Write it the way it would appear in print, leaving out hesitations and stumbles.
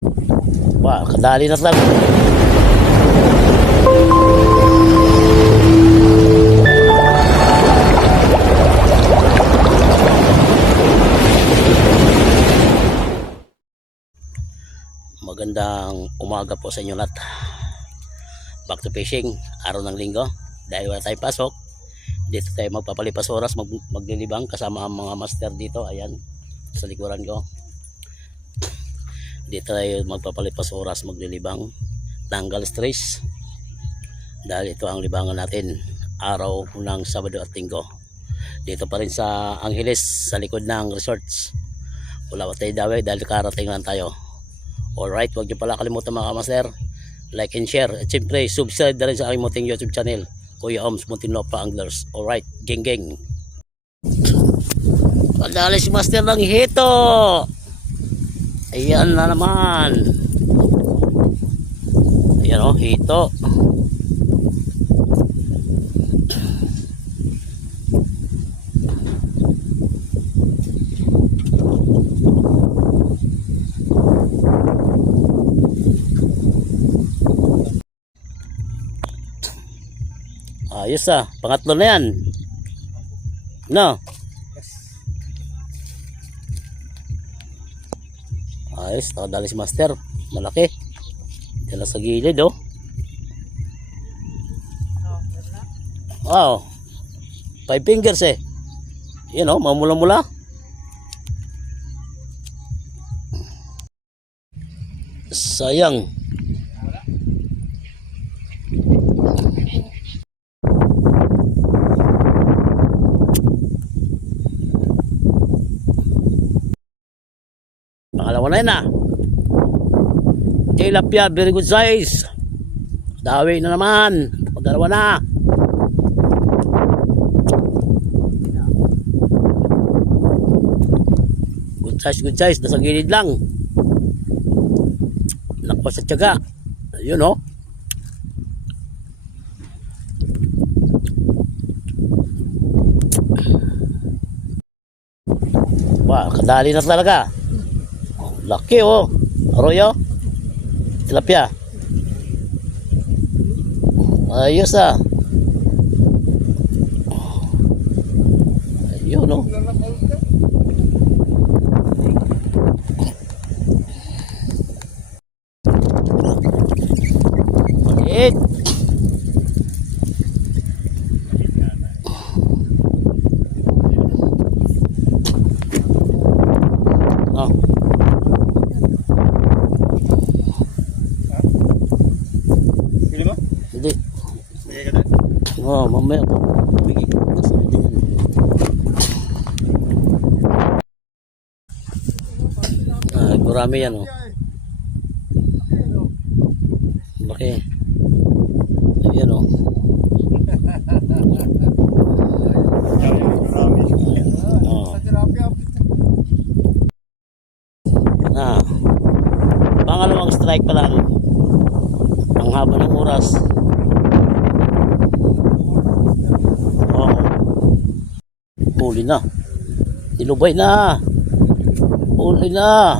Wow, kadali na talaga. Magandang umaga po sa inyo lahat. Back to fishing, araw ng linggo. Dahil wala tayong pasok, dito tayo magpapalipas oras, maglilibang kasama ang mga master dito. Ayan, sa likuran ko. Dito tayo magpapalipas oras, maglilibang, tanggal stress. Dahil ito ang libangan natin araw ng Sabado at Linggo. Dito pa rin sa Angeles, sa likod ng resorts. Wala pa tayo dawi dahil karating lang tayo. Alright, huwag niyo pala kalimutan mga master, like and share. At siyempre, subscribe na rin sa aking munting YouTube channel, Kuya Oms Muntinlupa Anglers. Alright, geng geng. Padali si master ng hito. Ayan na naman. Ayan o, hito. Ayos pangatlo na yan. No? Ayos, nakadali si master. Malaki. Dala sa gilid Wow. 5 fingers Yan mamula-mula. Sayang. Pangalawa na yun tilapia, very good size. Dawi na naman. Pagdalawa na. Good size. Nasa gilid lang. Nakpas sa tiyaga. Ayun Wow, kadali na talaga. Laki Arroyo. Tilapia. Ayos Ayun Maliit. Hindi. Mamaya po. Marami yan Laki. Ayan pangalawang strike pa lang. Ang haba ng oras. Huli na. Dilubay na. Huli na.